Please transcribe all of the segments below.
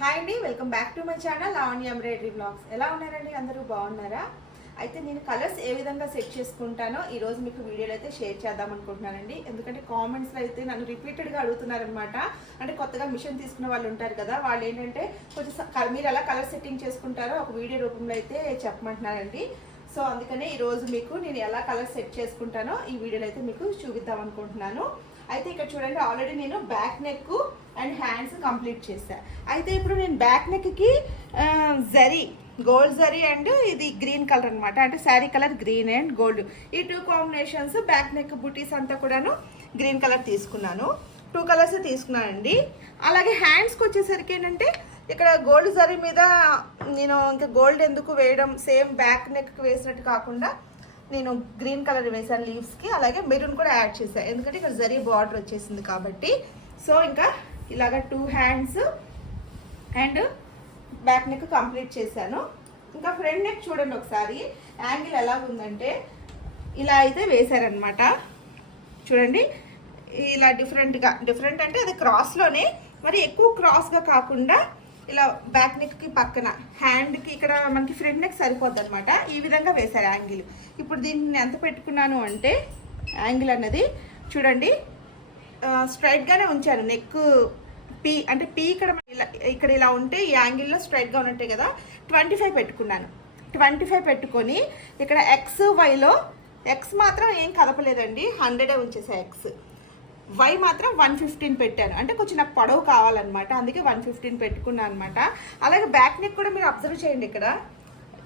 Hi అండి welcome back to my channel on embroidery blogs ఎలా ఉన్నారండి? అందరూ బాగున్నారా? అయితే నేను కలర్స్ ఏ విధంగా సెట్ చేసుకుంటానో ఈరోజు మీకు వీడియోలో అయితే షేర్ చేద్దాం అనుకుంటున్నానండి. ఎందుకంటే కామెంట్స్లో అయితే నన్ను రిపీటెడ్గా అడుగుతున్నారనమాట అంటే కొత్తగా మిషన్ తీసుకున్న వాళ్ళు ఉంటారు కదా వాళ్ళు ఏంటంటే కొంచెం మీరు ఎలా కలర్ సెట్టింగ్ చేసుకుంటారో ఒక వీడియో రూపంలో అయితే చెప్పమంటున్నారండి. సో అందుకనే ఈరోజు మీకు నేను ఎలా కలర్ సెట్ చేసుకుంటానో ఈ వీడియోలో అయితే మీకు చూపిద్దాం అనుకుంటున్నాను. అయితే ఇక్కడ చూడండి ఆల్రెడీ నేను back neck and hands complete చేశా. అయితే ఇప్పుడు నేను బ్యాక్ నెక్కి జరీ గోల్డ్ జరీ అండ్ ఇది గ్రీన్ కలర్ అనమాట అంటే sari colour green and gold ఈ టూ కాంబినేషన్స్ బ్యాక్ నెక్ బుటీస్ అంతా కూడాను గ్రీన్ కలర్ తీసుకున్నాను. టూ కలర్స్ తీసుకున్నానండి. అలాగే హ్యాండ్స్కి వచ్చేసరికి ఏంటంటే ఇక్కడ గోల్డ్ జరీ మీద నేను ఇంకా గోల్డ్ ఎందుకు వేయడం సేమ్ బ్యాక్ నెక్కి వేసినట్టు కాకుండా నేను గ్రీన్ కలర్ వేసాను లీవ్స్కి అలాగే మెరూన్ కూడా యాడ్ చేశాను ఎందుకంటే ఇక్కడ జరీ బార్డర్ వచ్చేసింది కాబట్టి. సో ఇంకా ఇలాగ two hands and back neck complete చేశాను. ఇంకా ఫ్రంట్ నెక్ చూడండి ఒకసారి. యాంగిల్ ఎలా ఉందంటే ఇలా అయితే వేశారనమాట చూడండి ఇలా డిఫరెంట్గా డిఫరెంట్ అంటే అది క్రాస్లోనే మరి ఎక్కువ క్రాస్గా కాకుండా ఇలా బ్యాక్ నెక్కి పక్కన హ్యాండ్కి ఇక్కడ మనకి ఫ్రంట్ నెక్ సరిపోద్ది అనమాట ఈ విధంగా వేశారు యాంగిల్ ఇప్పుడు దీన్ని ఎంత పెట్టుకున్నాను అంటే యాంగిల్ అన్నది చూడండి. స్ట్రైట్గానే ఉంచాను. నెక్ పీ అంటే పీ ఇక్కడ ఇలా ఇక్కడ ఇలా ఉంటే ఈ యాంగిల్లో స్ట్రైట్గా ఉన్నట్టే కదా. ట్వంటీ ఫైవ్ పెట్టుకున్నాను. ట్వంటీ ఫైవ్ పెట్టుకొని ఇక్కడ ఎక్స్ వైలో ఎక్స్ మాత్రం ఏం కదపలేదండి. హండ్రెడే ఉంచేసా ఎక్స్ వై మాత్రం వన్ ఫిఫ్టీన్ పెట్టాను. అంటే కొంచెం నాకు పొడవు కావాలన్నమాట. అందుకే వన్ ఫిఫ్టీన్ పెట్టుకున్నాను అనమాట అలాగే బ్యాక్ నెక్ కూడా మీరు అబ్జర్వ్ చేయండి ఇక్కడ.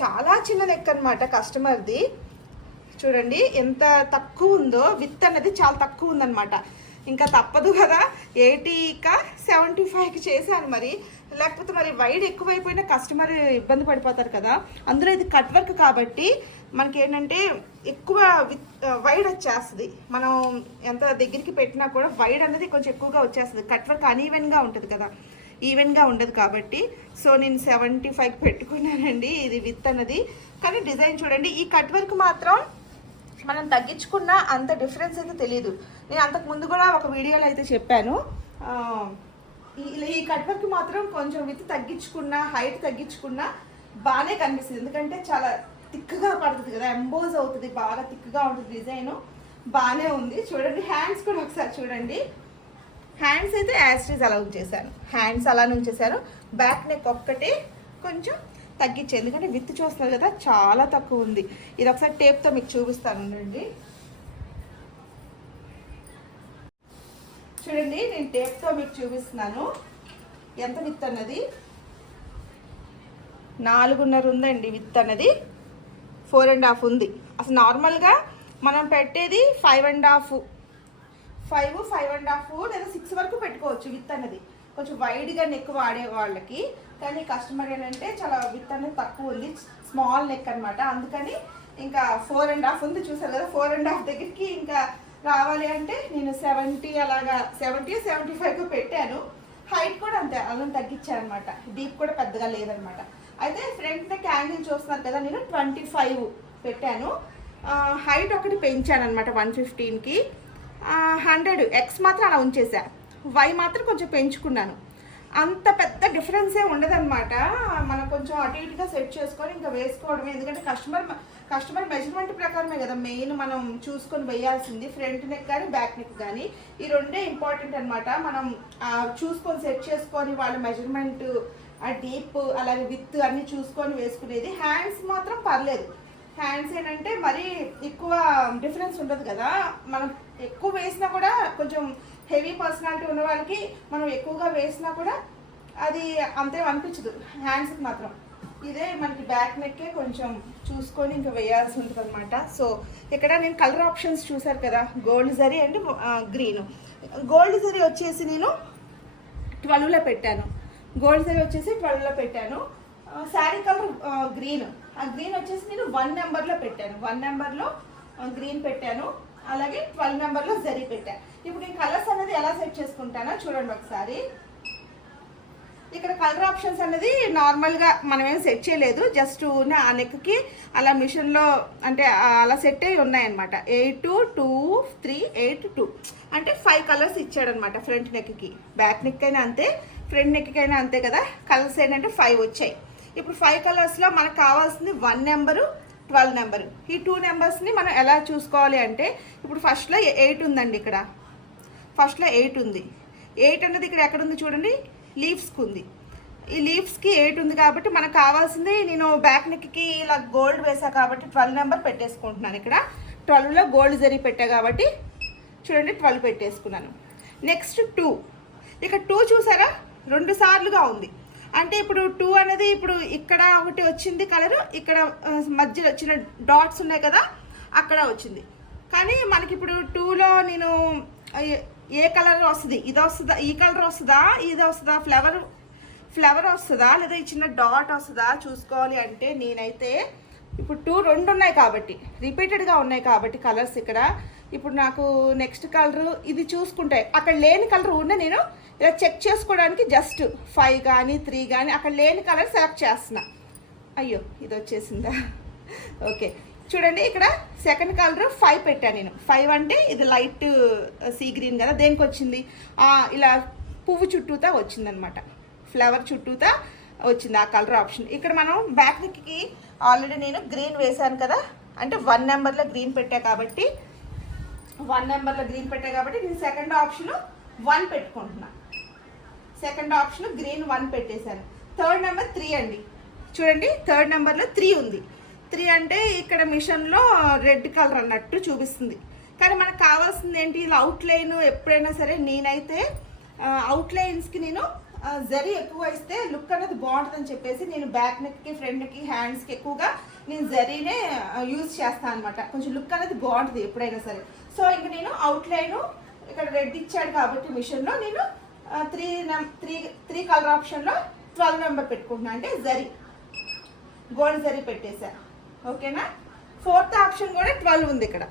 చాలా చిన్న నెక్ అనమాట కస్టమర్ది. చూడండి ఎంత తక్కువ ఉందో విత్ అన్నది చాలా తక్కువ ఉందన్నమాట. ఇంకా తప్పదు కదా. ఎయిటీక సెవెంటీ ఫైవ్కి చేశాను మరి. లేకపోతే మరి వైడ్ ఎక్కువైపోయినా కస్టమర్ ఇబ్బంది పడిపోతారు కదా. అందులో ఇది కట్ వర్క్ కాబట్టి మనకి ఏంటంటే ఎక్కువ విత్ వైడ్ వచ్చేస్తుంది. మనం ఎంత దగ్గరికి పెట్టినా కూడా వైడ్ అనేది కొంచెం ఎక్కువగా వచ్చేస్తుంది. కట్ వర్క్ అనీవెన్గా ఉంటుంది కదా. ఈవెన్గా ఉండదు కాబట్టి. సో నేను సెవెంటీ ఫైవ్ పెట్టుకున్నానండి. ఇది విత్ అన్నది. కానీ డిజైన్ చూడండి. ఈ కట్ వర్క్ మాత్రం మనం తగ్గించుకున్న అంత డిఫరెన్స్ అయితే తెలియదు నేను అంతకు ముందు కూడా ఒక వీడియోలో అయితే చెప్పాను. ఈ ఈ కట్ వర్క్ మాత్రం కొంచెం విత్ తగ్గించుకున్నా హైట్ తగ్గించుకున్నా బాగానే కనిపిస్తుంది. ఎందుకంటే చాలా థిక్గా పడుతుంది కదా ఎంబోజ్ అవుతుంది బాగా థిక్గా ఉంటుంది డిజైన్. బాగానే ఉంది. చూడండి హ్యాండ్స్ కూడా ఒకసారి చూడండి. హ్యాండ్స్ అయితే యాస్టీస్ అలా ఉంచేసాను హ్యాండ్స్ అలా ఉంచేసాను బ్యాక్ నెక్ ఒక్కటే కొంచెం తగ్గించే ఎందుకంటే విత్ చూస్తున్నారు కదా చాలా తక్కువ ఉంది. ఇది ఒకసారి టేప్తో మీకు చూపిస్తాను. ఉండండి. చూడండి నేను టేప్తో మీకు చూపిస్తున్నాను. ఎంత విత్ అన్నది? నాలుగున్నర ఉందండి విత్ అన్నది. ఫోర్ అండ్ హాఫ్ ఉంది. అసలు నార్మల్గా మనం పెట్టేది five and half. Five five and half లేదా సిక్స్ వరకు పెట్టుకోవచ్చు విత్ అన్నది. కొంచెం వైడ్గా నెక్ వాడే వాళ్ళకి. కానీ కస్టమర్ ఏంటంటే చాలా విత్ అనేది తక్కువ ఉంది. స్మాల్ నెక్ అనమాట అందుకని ఇంకా ఫోర్ అండ్ హాఫ్ ఉంది. చూసారు కదా? ఫోర్ అండ్ హాఫ్ దగ్గరికి ఇంకా రావాలి అంటే నేను సెవెంటీ అలాగా సెవెంటీ సెవెంటీ ఫైవ్కి పెట్టాను. హైట్ కూడా అంతే అలా తగ్గించాను అనమాట డీప్ కూడా పెద్దగా లేదనమాట అయితే ఫ్రంట్ నెక్ యాంగిల్ చూస్తున్నారు కదా నేను ట్వంటీ ఫైవ్ పెట్టాను హైట్ ఒకటి పెంచాను అనమాట వన్ ఫిఫ్టీన్కి హండ్రెడ్ ఎక్స్ మాత్రం అలా ఉంచేసా. వై మాత్రం కొంచెం పెంచుకున్నాను. అంత పెద్ద డిఫరెన్సే ఉండదన్నమాట. మనం కొంచెం అటు ఇటుగా సెట్ చేసుకొని ఇంకా వేసుకోవడమే. ఎందుకంటే కస్టమర్ కస్టమర్ మెజర్మెంట్ ప్రకారమే కదా మెయిన్ మనం చూసుకొని వేయాల్సింది. ఫ్రంట్ నెక్ కానీ బ్యాక్ నెక్ కానీ. ఈ రెండే ఇంపార్టెంట్ అనమాట మనం చూసుకొని సెట్ చేసుకొని వాళ్ళ మెజర్మెంట్ ఆ డీప్ అలాగే విత్ అన్నీ చూసుకొని వేసుకునేది. హ్యాండ్స్ మాత్రం పర్లేదు. హ్యాండ్స్ ఏంటంటే మరీ ఎక్కువ డిఫరెన్స్ ఉండదు కదా. మనం ఎక్కువ వేసినా కూడా కొంచెం హెవీ పర్సనాలిటీ ఉన్న వాళ్ళకి మనం ఎక్కువగా వేసినా కూడా అది అంతే అనిపించదు. హ్యాండ్స్కి మాత్రం. ఇదే మనకి బ్యాక్ నెక్కే కొంచెం చూసుకొని ఇంకా వేయాల్సి ఉంటుంది అనమాట సో ఇక్కడ నేను కలర్ ఆప్షన్స్ చూసారు కదా. Gold zari and green gold zari వచ్చేసి నేను ట్వెల్వ్లో పెట్టాను. గోల్డ్ జరీ వచ్చేసి ట్వెల్వ్లో పెట్టాను. శారీ కలర్ గ్రీన్ ఆ గ్రీన్ వచ్చేసి నేను వన్ నెంబర్లో పెట్టాను. వన్ నెంబర్లో గ్రీన్ పెట్టాను. అలాగే ట్వెల్వ్ నెంబర్లో జరీ పెట్టాను ఇప్పుడు నేను కలర్స్ అనేది ఎలా సెట్ చేసుకుంటానో చూడండి ఒకసారి. ఇక్కడ కలర్ ఆప్షన్స్ అనేది నార్మల్గా మనం ఏం సెట్ చేయలేదు. జస్ట్ ఉన్న ఆ నెక్కి అలా మిషన్లో అంటే అలా సెట్ అయి ఉన్నాయన్నమాట. Eight two three eight two అంటే ఫైవ్ కలర్స్ ఇచ్చాడనమాట ఫ్రంట్ నెక్కి బ్యాక్ నెక్ అయినా అంతే ఫ్రంట్ అయినా అంతే కదా. కలర్స్ ఏంటంటే ఫైవ్ వచ్చాయి. ఇప్పుడు ఫైవ్ కలర్స్లో మనకు కావాల్సింది వన్ నెంబరు ట్వెల్వ్ నెంబరు ఈ టూ నెంబర్స్ని మనం ఎలా చూసుకోవాలి అంటే ఇప్పుడు ఫస్ట్లో ఎయిట్ ఉందండి ఇక్కడ. ఫస్ట్లో ఎయిట్ ఉంది. ఎయిట్ అన్నది ఇక్కడ ఎక్కడ ఉంది చూడండి? లీవ్స్కి ఉంది ఈ లీవ్స్కి ఎయిట్ ఉంది కాబట్టి మనకు కావాల్సింది నేను బ్యాక్ నెక్కి ఇలా గోల్డ్ వేసా కాబట్టి ట్వెల్వ్ నెంబర్ పెట్టేసుకుంటున్నాను ఇక్కడ. ట్వెల్వ్లో గోల్డ్ జరిగి పెట్టా కాబట్టి చూడండి ట్వెల్వ్ పెట్టేసుకున్నాను. Next two. ఇక టూ చూసారా? రెండు సార్లుగా ఉంది. అంటే ఇప్పుడు టూ అనేది ఇప్పుడు ఇక్కడ ఒకటి వచ్చింది కలరు ఇక్కడ మధ్యలో వచ్చిన డాట్స్ ఉన్నాయి కదా అక్కడ వచ్చింది. కానీ మనకి ఇప్పుడు టూలో నేను ఏ- కలర్ వస్తుంది? ఇది వస్తుందా? ఈ కలర్ వస్తుందా? ఇది వస్తుందా? ఫ్లవర్ ఫ్లవర్ వస్తుందా? లేదా ఈ చిన్న డాట్ వస్తుందా? చూసుకోవాలి అంటే నేనైతే ఇప్పుడు టూ రెండు ఉన్నాయి కాబట్టి రిపీటెడ్గా ఉన్నాయి కాబట్టి కలర్స్ ఇక్కడ. ఇప్పుడు నాకు నెక్స్ట్ కలర్ ఇది చూసుకుంటే అక్కడ లేని కలర్ ఉన్న నేను ఇలా చెక్ చేసుకోవడానికి జస్ట్ ఫైవ్ కానీ త్రీ కానీ అక్కడ లేని కలర్ సెలెక్ట్ చేస్తున్నా. అయ్యో ఇది వచ్చేసిందా? ఓకే. చూడండి ఇక్కడ సెకండ్ కలర్ ఫైవ్ పెట్టాను నేను. ఫైవ్ అంటే ఇది లైట్ సీ గ్రీన్ కదా దేనికి వచ్చింది? ఇలా పువ్వు చుట్టూతా వచ్చిందనమాట. ఫ్లవర్ చుట్టూతా వచ్చింది ఆ కలర్ ఆప్షన్ ఇక్కడ మనం బ్యాక్ నెక్కి ఆల్రెడీ నేను గ్రీన్ వేశాను కదా అంటే వన్ నెంబర్లో గ్రీన్ పెట్టా కాబట్టి వన్ నెంబర్లో గ్రీన్ పెట్టా కాబట్టి నేను సెకండ్ ఆప్షన్ వన్ పెట్టుకుంటున్నా. సెకండ్ ఆప్షన్ గ్రీన్ వన్ పెట్టేశాను. థర్డ్ నెంబర్ త్రీ అండి. చూడండి థర్డ్ నెంబర్లో త్రీ ఉంది. త్రీ అంటే ఇక్కడ మిషన్లో రెడ్ కలర్ అన్నట్టు చూపిస్తుంది. కానీ మనకు కావాల్సింది ఏంటి? ఇలా అవుట్లైన్ ఎప్పుడైనా సరే నేనైతే అవుట్లైన్స్కి నేను జరి జరీ ఎక్కువ ఇస్తే లుక్ అనేది బాగుంటుందని చెప్పేసి నేను బ్యాక్ నెక్కి ఫ్రంట్కి హ్యాండ్స్కి ఎక్కువగా నేను జరీనే యూజ్ చేస్తాను అనమాట కొంచెం లుక్ అనేది బాగుంటుంది ఎప్పుడైనా సరే. సో ఇంక నేను అవుట్లైను ఇక్కడ రెడ్ ఇచ్చాడు కాబట్టి మిషన్లో నేను త్రీ త్రీ త్రీ కలర్ ఆప్షన్లో ట్వెల్వ్ నెంబర్ పెట్టుకుంటున్నాను అంటే జరీ గోల్డ్ జరీ పెట్టేశాను ఓకేనా? ఫోర్త్ ఆప్షన్ కూడా ట్వెల్వ్ ఉంది ఇక్కడ.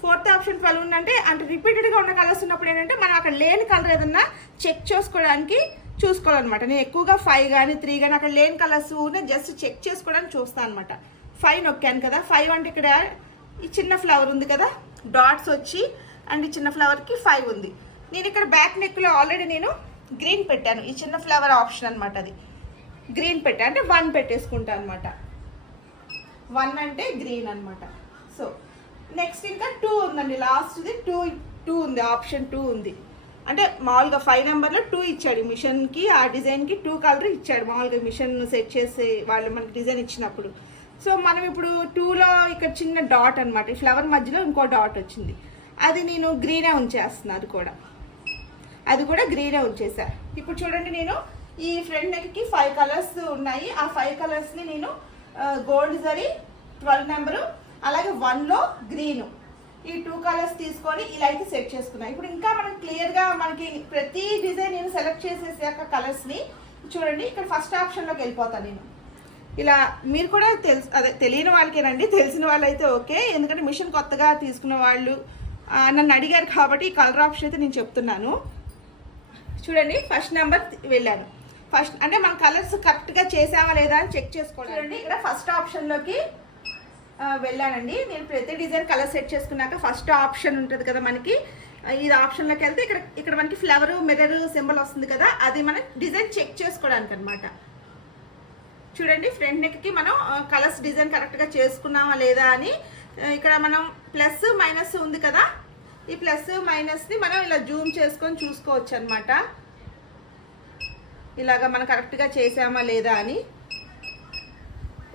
ఫోర్త్ ఆప్షన్ ట్వెల్వ్ ఉందంటే అంటే రిపీటెడ్గా ఉన్న కలర్స్ ఉన్నప్పుడు ఏంటంటే మనం అక్కడ లేని కలర్ ఏదన్నా చెక్ చేసుకోవడానికి చూసుకోవాలన్నమాట. నేను ఎక్కువగా ఫైవ్ కానీ త్రీ కానీ అక్కడ లేని కలర్స్ జస్ట్ చెక్ చేసుకోవడానికి చూస్తాను అనమాట ఫైవ్ నొక్కాను కదా. ఫైవ్ అంటే ఇక్కడ ఈ చిన్న ఫ్లవర్ ఉంది కదా డాట్స్ వచ్చి అండ్ ఈ చిన్న ఫ్లవర్కి ఫైవ్ ఉంది. నేను ఇక్కడ బ్యాక్ నెక్లో ఆల్రెడీ నేను గ్రీన్ పెట్టాను. ఈ చిన్న ఫ్లవర్ ఆప్షన్ అనమాట అది. గ్రీన్ పెట్టా అంటే వన్ పెట్టేసుకుంటా అనమాట వన్ అంటే గ్రీన్ అనమాట సో నెక్స్ట్ ఇంకా టూ ఉందండి. లాస్ట్ది టూ టూ ఉంది ఆప్షన్ టూ ఉంది. అంటే మామూలుగా ఫైవ్ నెంబర్లో టూ ఇచ్చాడు. మిషన్కి ఆ డిజైన్కి టూ కలర్ ఇచ్చాడు. మామూలుగా మిషన్ సెట్ చేసి వాళ్ళు మనకి డిజైన్ ఇచ్చినప్పుడు. సో మనం ఇప్పుడు టూలో ఇక్కడ చిన్న డాట్ అనమాట ఈ ఫ్లవర్ మధ్యలో ఇంకో డాట్ వచ్చింది. అది నేను గ్రీనే ఉంచేస్తున్నాను అది కూడా. అది కూడా గ్రీనే ఉంచేసా. ఇప్పుడు చూడండి నేను ఈ ఫ్రంట్ నెక్కి ఫైవ్ కలర్స్ ఉన్నాయి. ఆ ఫైవ్ కలర్స్ని నేను గోల్డ్ జరీ ట్వెల్వ్ నెంబరు అలాగే వన్లో గ్రీన్ ఈ టూ కలర్స్ తీసుకొని ఇలా అయితే సెట్ చేసుకున్నాను ఇప్పుడు ఇంకా మనం క్లియర్గా మనకి ప్రతి డిజైన్ నేను సెలెక్ట్ చేసేసాక కలర్స్ని చూడండి. ఇక్కడ ఫస్ట్ ఆప్షన్లోకి వెళ్ళిపోతాను నేను. ఇలా మీరు కూడా తెలుసు అదే తెలియని వాళ్ళకేనండి తెలిసిన వాళ్ళైతే ఓకే. ఎందుకంటే మిషన్ కొత్తగా తీసుకున్న వాళ్ళు నన్ను అడిగారు కాబట్టి ఈ కలర్ ఆప్షన్ అయితే నేను చెప్తున్నాను. చూడండి ఫస్ట్ నెంబర్ వెళ్ళాను. ఫస్ట్ అంటే మన కలర్స్ కరెక్ట్గా చేసామా లేదా అని చెక్ చేసుకోండి చూడండి ఇక్కడ ఫస్ట్ ఆప్షన్లోకి వెళ్ళానండి. నేను ప్రతి డిజైన్ కలర్ సెట్ చేసుకున్నాక ఫస్ట్ ఆప్షన్ ఉంటుంది కదా మనకి. ఇది ఆప్షన్లోకి వెళ్తే ఇక్కడ ఇక్కడ మనకి ఫ్లవర్ మిర్రర్ సింబల్ వస్తుంది కదా అది మనం డిజైన్ చెక్ చేసుకోవడానికి అనమాట చూడండి ఫ్రంట్ నెక్కి మనం కలర్స్ డిజైన్ కరెక్ట్గా చేసుకున్నామా లేదా అని ఇక్కడ మనం ప్లస్ మైనస్ ఉంది కదా. ఈ ప్లస్ మైనస్ని మనం ఇలా జూమ్ చేసుకొని చూసుకోవచ్చు అనమాట ఇలాగా మనం కరెక్ట్గా చేసామా లేదా అని.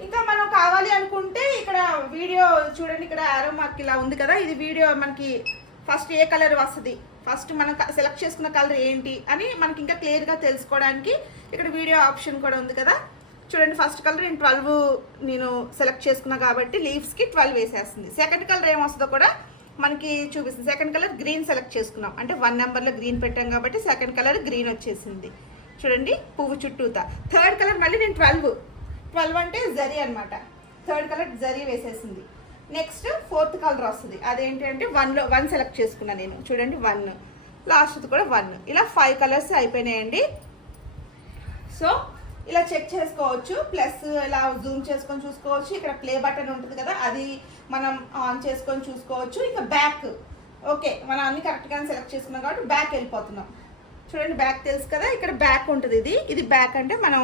ఇంకా మనం కావాలి అనుకుంటే ఇక్కడ వీడియో చూడండి ఇక్కడ ఆరో మార్క్ ఇలా ఉంది కదా ఇది వీడియో మనకి ఫస్ట్ ఏ కలర్ వస్తుంది? ఫస్ట్ మనం సెలెక్ట్ చేసుకున్న కలర్ ఏంటి అని మనకి ఇంకా క్లియర్గా తెలుసుకోవడానికి ఇక్కడ వీడియో ఆప్షన్ కూడా ఉంది కదా. చూడండి ఫస్ట్ కలర్ నేను ట్వెల్వ్ నేను సెలెక్ట్ చేసుకున్నా కాబట్టి లీవ్స్కి ట్వెల్వ్ వేసేస్తుంది. సెకండ్ కలర్ ఏమొస్తుందో కూడా మనకి చూపిస్తుంది. సెకండ్ కలర్ గ్రీన్ సెలెక్ట్ చేసుకున్నాం. అంటే వన్ నెంబర్లో గ్రీన్ పెట్టాం కాబట్టి సెకండ్ కలర్ గ్రీన్ వచ్చేసింది. చూడండి పువ్వు చుట్టూతా. థర్డ్ కలర్ మళ్ళీ నేను ట్వెల్వ్ ట్వెల్వ్ అంటే జరీ అనమాట థర్డ్ కలర్ జరీ వేసేసింది. నెక్స్ట్ ఫోర్త్ కలర్ వస్తుంది. అదేంటి అంటే వన్లో వన్ సెలెక్ట్ చేసుకున్నాను నేను. చూడండి వన్ లాస్ట్ కూడా వన్ ఇలా ఫైవ్ కలర్స్ అయిపోయినాయండి. సో ఇలా చెక్ చేసుకోవచ్చు. ప్లస్ ఇలా జూమ్ చేసుకొని చూసుకోవచ్చు. ఇక్కడ ప్లే బటన్ ఉంటుంది కదా అది మనం ఆన్ చేసుకొని చూసుకోవచ్చు. ఇంకా బ్యాక్ ఓకే మనం అన్ని కరెక్ట్గానే సెలెక్ట్ చేసుకున్నాం కాబట్టి బ్యాక్ వెళ్ళిపోతున్నాం. చూడండి బ్యాక్ తెలుసు కదా ఇక్కడ బ్యాక్ ఉంటుంది ఇది. ఇది బ్యాక్ అంటే మనం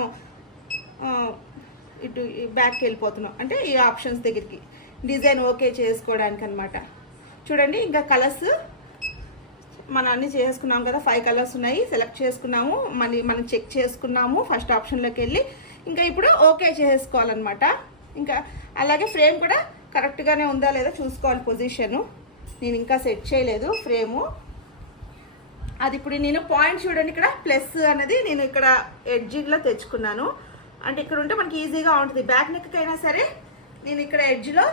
ఇటు బ్యాక్కి వెళ్ళిపోతున్నాం. అంటే ఈ ఆప్షన్స్ దగ్గరికి. డిజైన్ ఓకే చేసుకోవడానికి అనమాట చూడండి ఇంకా కలర్స్ మనం అన్ని చేసుకున్నాం కదా ఫైవ్ కలర్స్ ఉన్నాయి. సెలెక్ట్ చేసుకున్నాము. మళ్ళీ మనం చెక్ చేసుకున్నాము. ఫస్ట్ ఆప్షన్లోకి వెళ్ళి ఇంకా ఇప్పుడు ఓకే చేసుకోవాలన్నమాట. ఇంకా అలాగే ఫ్రేమ్ కూడా కరెక్ట్గానే ఉందా లేదా చూసుకోవాలి పొజిషను నేను ఇంకా సెట్ చేయలేదు ఫ్రేము అది ఇప్పుడు నేను పాయింట్ చూడండి ఇక్కడ ప్లస్ అనేది నేను ఇక్కడ ఎడ్జిలో తెచ్చుకున్నాను. అంటే ఇక్కడ ఉంటే మనకి ఈజీగా ఉంటుంది. బ్యాక్ నెక్ అయినా సరే నేను ఇక్కడ ఎడ్జ్లో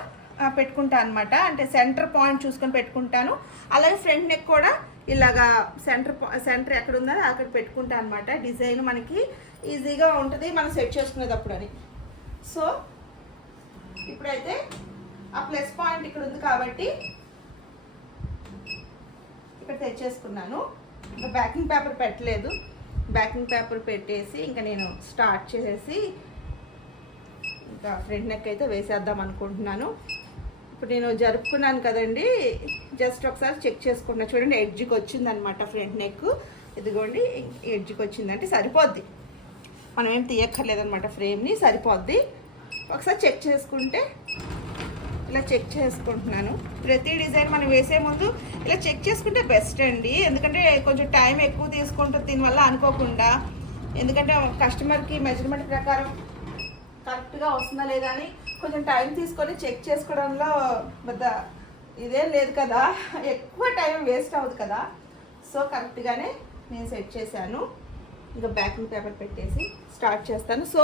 పెట్టుకుంటాను అనమాట అంటే సెంటర్ పాయింట్ చూసుకొని పెట్టుకుంటాను. అలాగే ఫ్రంట్ నెక్ కూడా ఇలాగా సెంటర్ సెంటర్ ఎక్కడ ఉందో అక్కడ పెట్టుకుంటాను అనమాట డిజైన్ మనకి ఈజీగా ఉంటుంది. మనం సెట్ చేసుకునేటప్పుడు అని. సో ఇప్పుడైతే ఆ ప్లస్ పాయింట్ ఇక్కడ ఉంది కాబట్టి ఇక్కడ తెచ్చేసుకున్నాను. ఇంకా బ్యాకింగ్ పేపర్ పెట్టలేదు. బ్యాకింగ్ పేపర్ పెట్టేసి ఇంకా నేను స్టార్ట్ చేసేసి ఇంకా ఫ్రంట్ నెక్ అయితే వేసేద్దాం అనుకుంటున్నాను. ఇప్పుడు నేను జరుపుకున్నాను కదండి జస్ట్ ఒకసారి చెక్ చేసుకుంటున్నా. చూడండి ఎడ్జ్కి వచ్చిందనమాట ఫ్రంట్ నెక్ ఇదిగోండి ఎడ్జ్కి వచ్చిందంటే సరిపోద్ది. మనం ఏం తీయక్కర్లేదనమాట ఫ్రేమ్ని సరిపోద్ది. ఒకసారి చెక్ చేసుకుంటే ఇలా చెక్ చేసుకుంటున్నాను. ప్రతి డిజైన్ మనం వేసే ముందు ఇలా చెక్ చేసుకుంటే బెస్ట్ అండి. ఎందుకంటే కొంచెం టైం ఎక్కువ తీసుకుంటుంది దీనివల్ల అనుకోకుండా. ఎందుకంటే కస్టమర్కి మెజర్మెంట్ ప్రకారం కరెక్ట్గా వస్తుందా లేదా అని కొంచెం టైం తీసుకొని చెక్ చేసుకోవడంలో పెద్ద ఇదేం లేదు కదా. ఎక్కువ టైం వేస్ట్ అవ్వదు కదా. సో కరెక్ట్గానే నేను సెట్ చేశాను. ఇంకా బ్యాకింగ్ పేపర్ పెట్టేసి స్టార్ట్ చేస్తాను. సో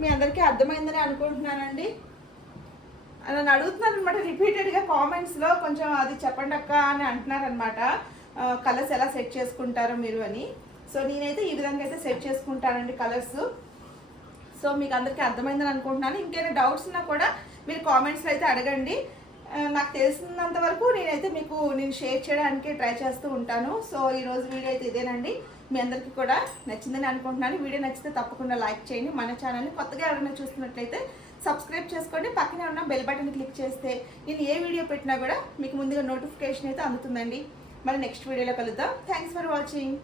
మీ అందరికీ అర్థమైందని అనుకుంటున్నానండి. నన్ను అడుగుతున్నాను అనమాట రిపీటెడ్గా కామెంట్స్లో కొంచెం అది చెప్పండి అక్క అని అంటున్నారనమాట కలర్స్ ఎలా సెట్ చేసుకుంటారో మీరు అని. సో నేనైతే ఈ విధంగా అయితే సెట్ చేసుకుంటానండి కలర్స్ సో మీకు అందరికీ అర్థమైందని అనుకుంటున్నాను. ఇంకేమైనా డౌట్స్ ఉన్నా కూడా మీరు కామెంట్స్లో అయితే అడగండి. నాకు తెలిసినంత వరకు నేనైతే మీకు నేను షేర్ చేయడానికి ట్రై చేస్తూ ఉంటాను. సో ఈరోజు వీడియో అయితే ఇదేనండి. మీ అందరికీ కూడా నచ్చిందని అనుకుంటున్నాను. వీడియో నచ్చితే తప్పకుండా లైక్ చేయండి. మన ఛానల్ని కొత్తగా ఎవరైనా చూస్తున్నట్లయితే సబ్స్క్రైబ్ చేసుకోండి. పక్కనే ఉన్న బెల్ బటన్ క్లిక్ చేస్తే నేను ఏ వీడియో పెట్టినా కూడా మీకు ముందుగా నోటిఫికేషన్ అయితే అందుతుందండి. మరి నెక్స్ట్ వీడియోలో కలుద్దాం. Thanks for watching